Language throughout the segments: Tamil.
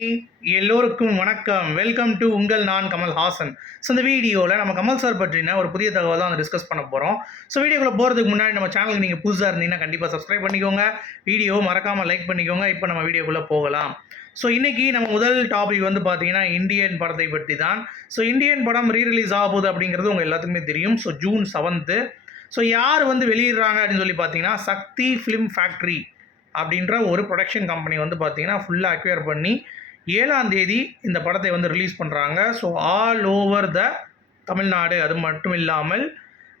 எல்லோருக்கும் வணக்கம். வெல்கம் டு உங்கள் நான் கமல் ஹாசன். ஸோ இந்த வீடியோவில் நம்ம கமல் சார் பற்றின ஒரு புதிய தகவல் தான் வந்து டிஸ்கஸ் பண்ண போகிறோம். ஸோ வீடியோக்குள்ள போகிறதுக்கு முன்னாடி நம்ம சேனலுக்கு நீங்கள் புதுசாக இருந்தீங்கன்னா கண்டிப்பாக சப்ஸ்கிரைப் பண்ணிக்கோங்க. வீடியோ மறக்காமல் லைக் பண்ணிக்கோங்க. இப்போ நம்ம வீடியோக்குள்ளே போகலாம். ஸோ இன்றைக்கி நம்ம முதல் டாபிக் வந்து பார்த்தீங்கன்னா இந்தியன் படத்தை பற்றி தான். ஸோ இந்தியன் படம் ரீரிலீஸ் ஆக போகுது அப்படிங்கிறது உங்கள் எல்லாத்துக்குமே தெரியும். So June 7. ஸோ யார் வந்து வெளியிடுறாங்க அப்படின்னு சொல்லி பார்த்தீங்கன்னா சக்தி ஃபிலிம் ஃபேக்ட்ரி அப்படின்ற ஒரு ப்ரொடக்ஷன் கம்பெனி வந்து பார்த்தீங்கன்னா ஃபுல்லாக அக்வயர் பண்ணி 7ஆம் தேதி இந்த படத்தை வந்து ரிலீஸ் பண்ணுறாங்க. So all over the Tamil Nadu. அது மட்டும் இல்லாமல்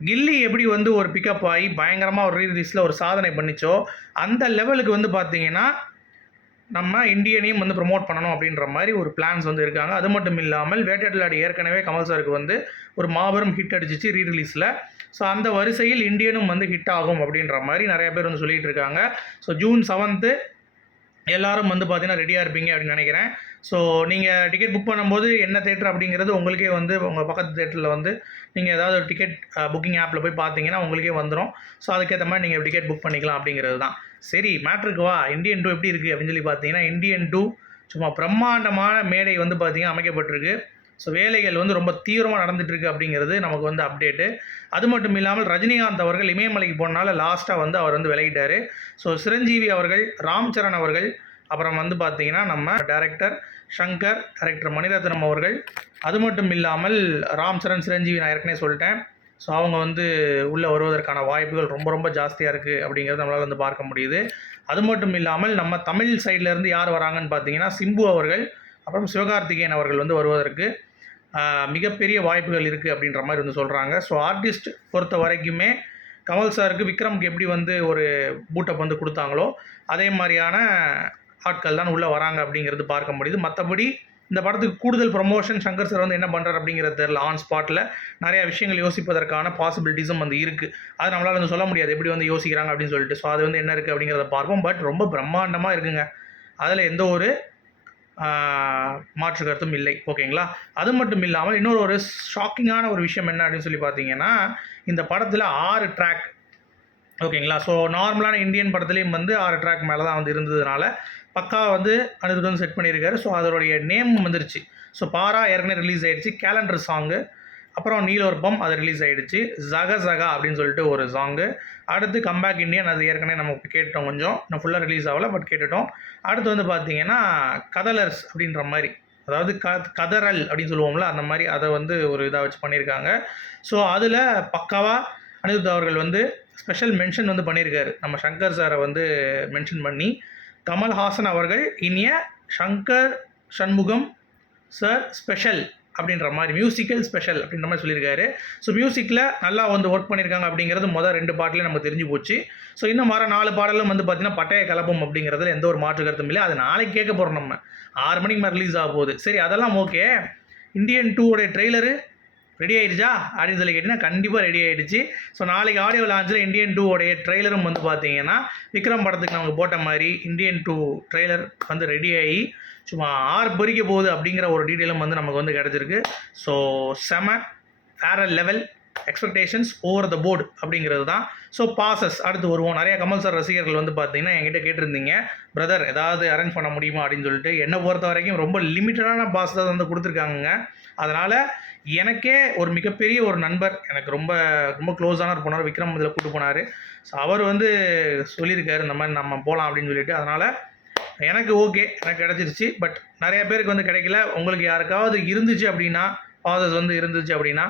கில்லி எப்படி வந்து ஒரு பிக்கப் ஆகி பயங்கரமாக ஒரு ரீரிலீஸில் ஒரு சாதனை பண்ணிச்சோ அந்த லெவலுக்கு வந்து பார்த்திங்கன்னா நம்ம இந்தியனையும் வந்து ப்ரொமோட் பண்ணணும் அப்படின்ற மாதிரி ஒரு பிளான்ஸ் வந்து இருக்காங்க. அது மட்டும் இல்லாமல் வேட்டையாடு ஏற்கனவே கமல் சாருக்கு வந்து ஒரு மாபெரும் ஹிட் அடிச்சிச்சு ரீரிலீஸில். ஸோ அந்த வரிசையில் இந்தியனும் வந்து ஹிட் ஆகும் அப்படின்ற மாதிரி நிறைய பேர் வந்து சொல்லிகிட்டு இருக்காங்க. ஸோ ஜூன் 7 எல்லோரும் வந்து பார்த்தீங்கன்னா ரெடியாக இருப்பீங்க அப்படின்னு நினைக்கிறேன். ஸோ நீங்கள் டிக்கெட் புக் பண்ணும்போது என்ன தேட்டர் அப்படிங்கிறது உங்களுக்கே வந்து உங்கள் பக்கத்து தேட்டரில் வந்து நீங்கள் ஏதாவது ஒரு டிக்கெட் புக்கிங் ஆப்பில் போய் பார்த்தீங்கன்னா உங்களுக்கே வந்துடும். ஸோ அதுக்கேற்ற மாதிரி நீங்கள் டிக்கெட் புக் பண்ணிக்கலாம் அப்படிங்கிறது தான். சரி, மேட்ருக்கு வா. இந்தியன் 2 எப்படி இருக்குது அப்படின்னு சொல்லி பார்த்தீங்கன்னா இந்தியன் 2 சும்மா பிரம்மாண்டமான மேடை வந்து பார்த்திங்கன்னா அமைக்கப்பட்டிருக்கு. ஸோ வேலைகள் வந்து ரொம்ப தீவிரமாக நடந்துகிட்ருக்கு அப்படிங்கிறது நமக்கு வந்து அப்டேட்டு. அது மட்டும் இல்லாமல் ரஜினிகாந்த் அவர்கள் இமயமலைக்கு போனால லாஸ்ட்டாக வந்து அவர் வந்து விலகிட்டார். ஸோ சிரஞ்சீவி அவர்கள், ராம் சரண் அவர்கள், அப்புறம் வந்து பார்த்திங்கன்னா நம்ம டைரக்டர் ஷங்கர், டைரக்டர் மணிரத்னம் அவர்கள், அது மட்டும் இல்லாமல் ராம் சரண், சிரஞ்சீவி நான் ஏற்கனவே சொல்லிட்டேன். ஸோ அவங்க வந்து உள்ளே வருவதற்கான வாய்ப்புகள் ரொம்ப ரொம்ப ஜாஸ்தியாக இருக்குது அப்படிங்கிறது நம்மளால் வந்து பார்க்க முடியுது. அது மட்டும் இல்லாமல் நம்ம தமிழ் சைட்லேருந்து யார் வராங்கன்னு பார்த்தீங்கன்னா சிம்பு அவர்கள், அப்புறம் சிவகார்த்திகேயன் அவர்கள் வந்து வருவதற்கு மிகப்பெரிய வாய்ப்புகள் இருக்குது அப்படின்ற மாதிரி வந்து சொல்கிறாங்க. ஸோ ஆர்டிஸ்ட் பொறுத்த வரைக்குமே கமல் சாருக்கு விக்ரமுக்கு எப்படி வந்து ஒரு பூட்டப் வந்து கொடுத்தாங்களோ அதே மாதிரியான ஆட்கள் தான் உள்ளே வராங்க அப்படிங்கிறது பார்க்க முடியுது. மற்றபடி இந்த படத்துக்கு கூடுதல் ப்ரொமோஷன் சங்கர் சார் வந்து என்ன பண்ணுறாரு அப்படிங்கிறது தெரியல. ஆன் ஸ்பாட்டில் நிறையா விஷயங்கள் யோசிப்பதற்கான பாசிபிலிட்டிஸும் வந்து இருக்குது. அது நம்மளால் வந்து சொல்ல முடியாது எப்படி வந்து யோசிக்கிறாங்க அப்படின்னு சொல்லிட்டு. ஸோ அது வந்து என்ன இருக்குது அப்படிங்கிறத பார்ப்போம். பட் ரொம்ப பிரம்மாண்டமாக இருக்குங்க. அதில் எந்த ஒரு மாற்று கருத்தும் இல்லை. ஓகேங்களா? அது மட்டும் இல்லாமல் இன்னொரு ஒரு ஷாக்கிங்கான ஒரு விஷயம் என்ன அப்படின்னு சொல்லி பார்த்தீங்கன்னா இந்த படத்தில் 6 ட்ராக். ஓகேங்களா? ஸோ நார்மலான இந்தியன் படத்துலேயும் வந்து 6 ட்ராக் மேலே தான் வந்து இருந்ததுனால பக்கா வந்து அனிருத் வந்து செட் பண்ணியிருக்காரு. ஸோ அதோடைய நேம் வந்துருச்சு. ஸோ பாரா ஏற்கனவே ரிலீஸ் ஆகிடுச்சு. கேலண்டர் சாங்கு, அப்புறம் நீலோர்பம் அது ரிலீஸ் ஆகிடுச்சு. ஜக ஜகா அப்படின்னு சொல்லிட்டு ஒரு சாங்கு. அடுத்து கம்பேக் இண்டியன், அது ஏற்கனவே நம்ம கேட்டோம். கொஞ்சம் இன்னும் ஃபுல்லாக ரிலீஸ் ஆகலை, பட் கேட்டுட்டோம். அடுத்து வந்து பார்த்திங்கன்னா கதலர்ஸ் அப்படின்ற மாதிரி, அதாவது கதறல் அப்படின்னு சொல்லுவோம்ல, அந்த மாதிரி அதை வந்து ஒரு இதாக வச்சு பண்ணியிருக்காங்க. ஸோ அதில் பக்காவாக அனிருத் அவர்கள் வந்து ஸ்பெஷல் மென்ஷன் வந்து பண்ணியிருக்காரு. நம்ம சங்கர் சாரை வந்து மென்ஷன் பண்ணி கமல்ஹாசன் அவர்கள் இனிய சங்கர் சண்முகம் சார் ஸ்பெஷல் அப்படின்ற மாதிரி, மியூசிக்கல் ஸ்பெஷல் அப்படின்ற மாதிரி சொல்லியிருக்காரு. ஸோ மியூசிக்கில் நல்லா வந்து ஒர்க் பண்ணியிருக்காங்க அப்படிங்கிறது மொதல் 2 பாட்டிலே நமக்கு தெரிஞ்சு போச்சு. ஸோ இன்னும் வர 4 பாடலும் வந்து பார்த்திங்கன்னா பட்டைய கலப்பம் அப்படிங்கிறதுல எந்த ஒரு மாற்று கருத்தும் இல்லை. அது நாளைக்கு கேட்க போகிறோம். நம்ம 6 மணிக்கு மேலே ரிலீஸ் ஆக போகுது. சரி, அதெல்லாம் ஓகே. இந்தியன் 2 ட்ரெய்லரு ரெடி ஆகிடுச்சா அப்படின்னு சொல்லி கேட்டிங்கன்னா கண்டிப்பாக ரெடி ஆகிடுச்சு. ஸோ நாளைக்கு ஆடியோ லான்ச்சில் இந்தியன் 2 ட்ரெய்லரும் வந்து பார்த்திங்கன்னா விக்ரம் படத்துக்கு நமக்கு போட்ட மாதிரி இந்தியன் 2 ட்ரெய்லர் வந்து ரெடி ஆகி சும்மா 6 பொறிக்க போகுது அப்படிங்கிற ஒரு டீட்டெயிலும் வந்து நமக்கு வந்து கிடச்சிருக்கு. ஸோ செம வேற level expectations over the board அப்படிங்கிறது தான். ஸோ பாசஸ் அடுத்து வருவோம். நிறைய கமல் சார் ரசிகர்கள் வந்து பார்த்தீங்கன்னா என்கிட்ட கேட்டிருந்தீங்க, பிரதர் ஏதாவது அரேஞ்ச் பண்ண முடியுமா அப்படின்னு சொல்லிட்டு. என்னை பொறுத்த வரைக்கும் ரொம்ப லிமிட்டடான பாஸ் தான் வந்து கொடுத்துருக்காங்க. அதனால் எனக்கே ஒரு மிகப்பெரிய ஒரு நண்பர், எனக்கு ரொம்ப ரொம்ப க்ளோஸான ஒரு போனார், விக்ரம் இதில் கூப்பிட்டு போனார். ஸோ அவர் வந்து சொல்லியிருக்காரு இந்த மாதிரி நம்ம போகலாம் அப்படின்னு சொல்லிட்டு. அதனால் எனக்கு ஓகே, எனக்கு கிடச்சிருச்சு. பட் நிறைய பேருக்கு வந்து கிடைக்கல. உங்களுக்கு யாருக்காவது இருந்துச்சு அப்படின்னா, பாசஸ் வந்து இருந்துச்சு அப்படின்னா,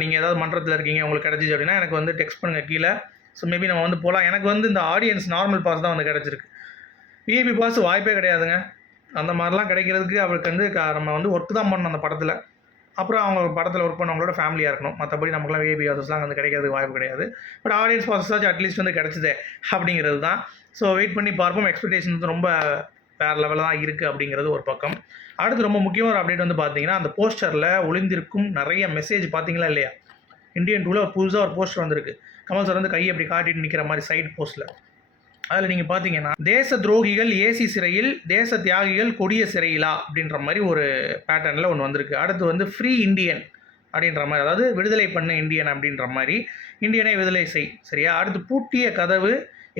நீங்கள் ஏதாவது மன்றத்தில் இருக்கீங்க, உங்களுக்கு கிடச்சிச்சு அப்படின்னா எனக்கு வந்து டெக்ஸ்ட் பண்ணுங்கள் கீழே. ஸோ மேபி நம்ம வந்து போகலாம். எனக்கு வந்து இந்த ஆடியன்ஸ் நார்மல் பாஸ் தான் வந்து கிடச்சிருக்கு. விஐபி பாஸ் வாய்ப்பே கிடையாதுங்க. அந்த மாதிரிலாம் கிடைக்கிறதுக்கு அவருக்கு வந்து நம்ம வந்து ஒர்க் தான் பண்ணணும் அந்த படத்தில். அப்புறம் அவங்க படத்தில் ஒர்க் பண்ணவங்களோட ஃபேமிலியாக இருக்கணும். மற்றபடி நமக்குலாம் விஐபி பாசஸ்லாம் வந்து கிடைக்கிறதுக்கு வாய்ப்பு கிடையாது. பட் ஆடியன்ஸ் பாசஸாச்சும் அட்லீஸ்ட் வந்து கிடச்சிதே அப்படிங்கிறது தான். ஸோ வெயிட் பண்ணி பார்ப்போம். எக்ஸ்பெக்டேஷன் வந்து ரொம்ப வேறு லெவலில் தான் இருக்குது அப்படிங்கிறது ஒரு பக்கம். அடுத்து ரொம்ப முக்கியமான ஒரு அப்டேட் வந்து பார்த்தீங்கன்னா அந்த போஸ்டரில் ஒளிந்திருக்கும் நிறைய மெசேஜ் பார்த்தீங்களா இல்லையா? இந்தியன் 2 புதுசாக ஒரு போஸ்டர் வந்திருக்கு. கமல் சார் வந்து கையை அப்படி காட்டிட்டு நிற்கிற மாதிரி சைடு போஸ்ட்டில். அதில் நீங்கள் பார்த்தீங்கன்னா தேச துரோகிகள் ஏசி சிறையில், தேச தியாகிகள் கொடிய சிறையிலா அப்படின்ற மாதிரி ஒரு பேட்டர்னில் ஒன்று வந்திருக்கு. அடுத்து வந்து ஃப்ரீ இண்டியன் அப்படின்ற மாதிரி, அதாவது விடுதலை பண்ண இந்தியன் அப்படின்ற மாதிரி, இந்தியனை விடுதலை செய். சரியா? அடுத்து பூட்டிய கதவு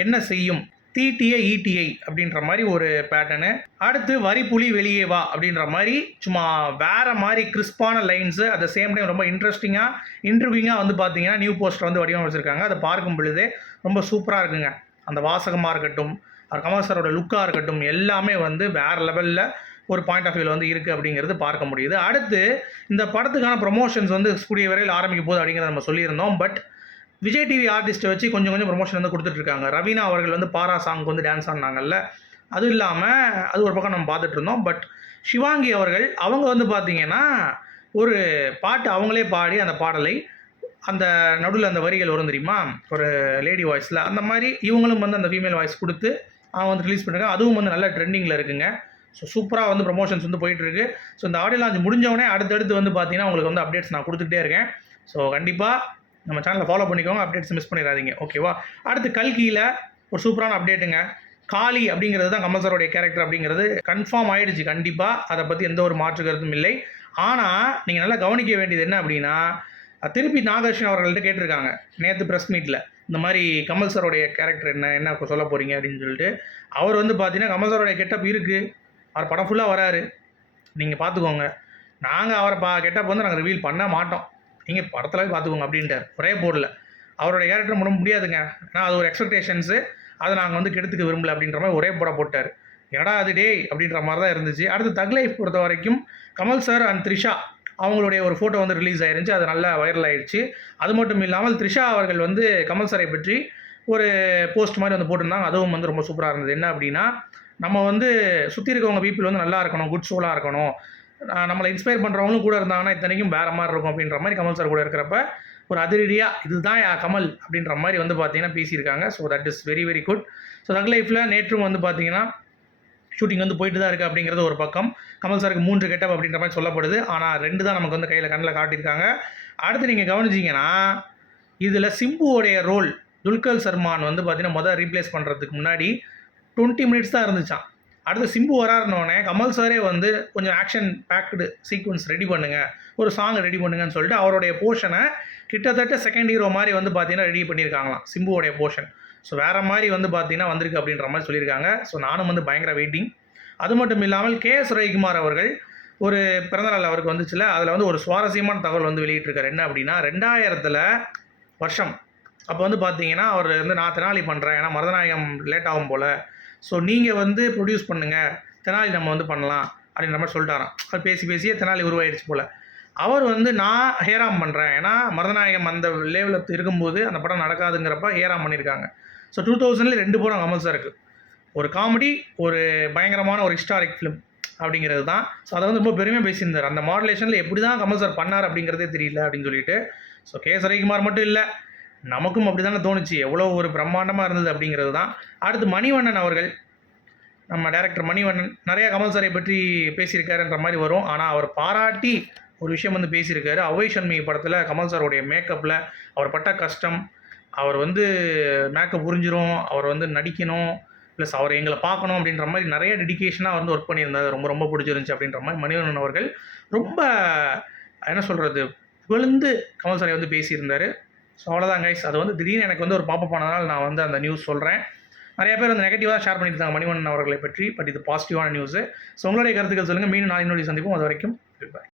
என்ன செய்யும் தீட்டிய ஈட்டியை அப்படின்ற மாதிரி ஒரு பேட்டர்னு. அடுத்து வரி புலி வெளியே வா அப்படின்ற மாதிரி சும்மா வேறு மாதிரி கிறிஸ்பான lines, at the same time ரொம்ப இன்ட்ரெஸ்டிங்காக இன்ட்ரிவியூங்காக வந்து பார்த்தீங்கன்னா நியூ போஸ்டர் வந்து வடிவமைச்சிருக்காங்க. அதை பார்க்கும் பொழுதே ரொம்ப சூப்பராக இருக்குங்க. அந்த வாசகமாக இருக்கட்டும், கமல் சாரோட லுக்காக இருக்கட்டும், எல்லாமே வந்து வேறு லெவலில் ஒரு பாயிண்ட் ஆஃப் வியூவில் வந்து இருக்குது அப்படிங்கிறது பார்க்க முடியுது. அடுத்து இந்த படத்துக்கான ப்ரொமோஷன்ஸ் வந்து கூடிய விரைவில் ஆரம்பிக்க போகுது அப்படிங்கிறத நம்ம சொல்லியிருந்தோம். பட் விஜய் டிவி ஆர்டிஸ்ட்டை வச்சு கொஞ்சம் கொஞ்சம் ப்ரொமோஷன் வந்து கொடுத்துட்ருக்காங்க. ரவீனா அவர்கள் வந்து பாரா சாங்க்கு வந்து டான்ஸ் ஆடினாங்கல்ல, அதுவும் இல்லாமல் அது ஒரு பக்கம் நம்ம பார்த்துட்டு இருந்தோம். பட் சிவாங்கி அவர்கள் அவங்க வந்து பார்த்திங்கன்னா ஒரு பாட்டு அவங்களே பாடி அந்த பாடலை அந்த நடுவில் அந்த வரிகள் வரும் தெரியுமா, ஒரு லேடி வாய்ஸில், அந்த மாதிரி இவங்களும் வந்து அந்த ஃபீமேல் வாய்ஸ் கொடுத்து அவங்க வந்து ரிலீஸ் பண்ணிருக்காங்க. அதுவும் வந்து நல்ல ட்ரெண்டிங்கில் இருக்குங்க. ஸோ சூப்பராக வந்து ப்ரொமோஷன்ஸ் வந்து போயிட்டுருக்கு. ஸோ இந்த ஆடியோ லான்ச் முடிஞ்சவொடனே அடுத்தடுத்து வந்து பார்த்தீங்கன்னா உங்களுக்கு வந்து அப்டேட்ஸ் நான் கொடுத்துட்டே இருக்கேன். ஸோ கண்டிப்பாக நம்ம சேனலை ஃபாலோ பண்ணிக்கோங்க, அப்டேட்ஸ் மிஸ் பண்ணிடாதீங்க, ஓகேவா? அடுத்து கல்கியில் ஒரு சூப்பரான அப்டேட்டுங்க. காளி அப்படிங்கிறது தான் கமல் சாரோடைய கேரக்டர் அப்படிங்கிறது கன்ஃபார்ம் ஆகிடுச்சு. கண்டிப்பாக அதை பற்றி எந்த ஒரு மாற்று கருத்தும் இல்லை. ஆனால் நீங்கள் நல்லா கவனிக்க வேண்டியது என்ன அப்படின்னா, திருப்பி நாகர்ஷன் அவர்கள்ட்ட கேட்டிருக்காங்க நேற்று ப்ரெஸ் மீட்டில், இந்த மாதிரி கமல் சாரோடைய கேரக்டர் என்ன சொல்ல போகிறீங்க அப்படின்னு சொல்லிட்டு. அவர் வந்து பார்த்தீங்கன்னா கமல் சாரோடைய கெட்டப் இருக்குது, அவர் படம் ஃபுல்லாக வராரு, நீங்கள் பார்த்துக்கோங்க, நாங்கள் அவரை கெட்டப் வந்து நாங்கள் ரிவீல் பண்ண மாட்டோம், நீங்கள் படத்தில் பார்த்துக்கோங்க அப்படின்ட்டார். ஒரே போர்டில் அவருடைய கேரக்டர் பண்ண முடியாதுங்க, ஏன்னா அது ஒரு எக்ஸ்பெக்டேஷன்ஸு, அதை நாங்கள் வந்து கெடுத்துக்க விரும்பலை அப்படின்ற மாதிரி ஒரே போட போட்டார். என்னடா அது டே அப்படின்ற மாதிரி தான் இருந்துச்சு. அடுத்து தக் லைஃப் பொறுத்த வரைக்கும் கமல் சார் அண்ட் த்ரிஷா அவங்களுடைய ஒரு ஃபோட்டோ வந்து ரிலீஸ் ஆயிருந்துச்சு. அது நல்லா வைரல் ஆகிடுச்சு. அது மட்டும் இல்லாமல் த்ரிஷா அவர்கள் வந்து கமல் சாரை பற்றி ஒரு போஸ்ட் மாதிரி வந்து போட்டிருந்தாங்க. அதுவும் வந்து ரொம்ப சூப்பராக இருந்தது. என்ன அப்படின்னா, நம்ம வந்து சுற்றி இருக்கவங்க பீப்புள் வந்து நல்லா இருக்கணும், குட் சோலாக இருக்கணும், நம்மளை இன்ஸ்பயர் பண்ணுறவங்களும் கூட இருந்தாங்கன்னா இத்தனைக்கும் வேறு மாதிரி இருக்கும் அப்படின்ற மாதிரி கமல் சார் கூட இருக்கிறப்ப ஒரு அதிரடியாக இதுதான் கமல் அப்படின்ற மாதிரி வந்து பார்த்தீங்கன்னா பேசியிருக்காங்க. So that is very very good. So தக் லைஃப்பில் நேற்றும் வந்து பார்த்தீங்கன்னா ஷூட்டிங் வந்து போயிட்டு தான் இருக்குது அப்படிங்கிறது ஒரு பக்கம். கமல் சாருக்கு 3 கெட்டப் அப்படின்ற மாதிரி சொல்லப்படுது. ஆனால் 2 தான் நமக்கு வந்து கண்ணில் காட்டியிருக்காங்க. அடுத்து நீங்கள் கவனிச்சிங்கன்னா இதில் சிம்புவோடைய ரோல் துல்கர் சல்மான் வந்து பார்த்தீங்கன்னா ரீப்ளேஸ் பண்ணுறதுக்கு முன்னாடி 20 மினிட்ஸ் தான் இருந்துச்சான். அடுத்து சிம்பு வராருனோடனே கமல் சாரே வந்து கொஞ்சம் ஆக்ஷன் பேக்டு சீக்வன்ஸ் ரெடி பண்ணுங்கள், ஒரு சாங் ரெடி பண்ணுங்கன்னு சொல்லிட்டு அவருடைய போர்ஷனை கிட்டத்தட்ட செகண்ட் ஹீரோ மாதிரி வந்து பார்த்தீங்கன்னா ரெடி பண்ணியிருக்காங்களாம் சிம்புவோடைய போர்ஷன். ஸோ வேறு மாதிரி வந்து பார்த்தீங்கன்னா வந்திருக்கு அப்படின்ற மாதிரி சொல்லியிருக்காங்க. ஸோ நானும் வந்து பயங்கர வெயிட்டிங். அது மட்டும் இல்லாமல் KS ரவிக்குமார் அவர்கள் ஒரு பிறந்தநாள் அவருக்கு வந்துச்சுல, அதில் வந்து ஒரு சுவாரஸ்யமான தகவல் வந்து வெளியிட்டிருக்காரு. என்ன அப்படின்னா 2000 வருஷம் அப்போ வந்து பார்த்தீங்கன்னா அவர் வந்து நான் தெனாலி பண்ணுறேன், ஏன்னா மருதநாயகம் லேட் ஆகும் போல், ஸோ நீங்கள் வந்து ப்ரொடியூஸ் பண்ணுங்கள், தெனாலி நம்ம வந்து பண்ணலாம் அப்படின்ற மாதிரி சொல்லிட்டாராம். அது பேசியே தெனாலி உருவாயிடுச்சு போல். அவர் வந்து நான் ஹேராம் பண்ணுறேன், ஏன்னா மருதநாயகம் அந்த லேவலில் இருக்கும்போது அந்த படம் நடக்காதுங்கிறப்ப ஹேராம் பண்ணியிருக்காங்க. ஸோ 2000 2 படம் கமல் சாருக்கு, ஒரு காமெடி, ஒரு பயங்கரமான ஒரு ஹிஸ்டாரிக் ஃபிலிம் அப்படிங்கிறது தான். ஸோ அதை வந்து ரொம்ப பெருமையாக பேசியிருந்தார். அந்த மாடுலேஷனில் எப்படி தான் கமல் சார் பண்ணார் அப்படிங்கிறதே தெரியல அப்படின்னு சொல்லிட்டு. ஸோ KS ரவிக்குமார் மட்டும் இல்லை, நமக்கும் அப்படி தானே தோணுச்சு, எவ்வளோ ஒரு பிரம்மாண்டமாக இருந்தது அப்படிங்கிறது தான். அடுத்து மணிவண்ணன் அவர்கள், நம்ம டைரக்டர் மணிவண்ணன் நிறையா கமல் சாரை பற்றி பேசியிருக்காருன்ற மாதிரி வரும். ஆனால் அவர் பாராட்டி ஒரு விஷயம் வந்து பேசியிருக்காரு. அவ்வை சண்முகி படத்தில் கமல் சாரோடைய மேக்கப்பில் அவர் பட்ட கஷ்டம், அவர் வந்து மேக்கப் புரிஞ்சிடும், அவர் வந்து நடிக்கணும், ப்ளஸ் அவர் எங்களை பார்க்கணும் அப்படின்ற மாதிரி நிறைய டெடிக்கேஷனாக வந்து ஒர்க் பண்ணியிருந்தார். ரொம்ப ரொம்ப பிடிச்சிருந்துச்சி அப்படின்ற மாதிரி மணிவண்ணன் அவர்கள் ரொம்ப என்ன சொல்கிறது விழுந்து கமல் சாரை வந்து பேசியிருந்தார். ஸோ அவ்வளோதான் கைஸ். அது வந்து திடீர்னு எனக்கு வந்து ஒரு பாப்பப் ஆனதால் நான் வந்து அந்த நியூஸ் சொல்கிறேன். நிறைய பேர் வந்து நெகட்டிவாக ஷேர் பண்ணியிருந்தாங்க மணிவண்ணன் அவர்களை பற்றி. பட் இது பாசிட்டிவான நியூஸு. ஸோ உங்களுடைய கருத்துக்கள் சொல்லுங்கள். மீண்டும் நாளை இன்னொரு சந்திப்போம். அது வரைக்கும் குட் பை.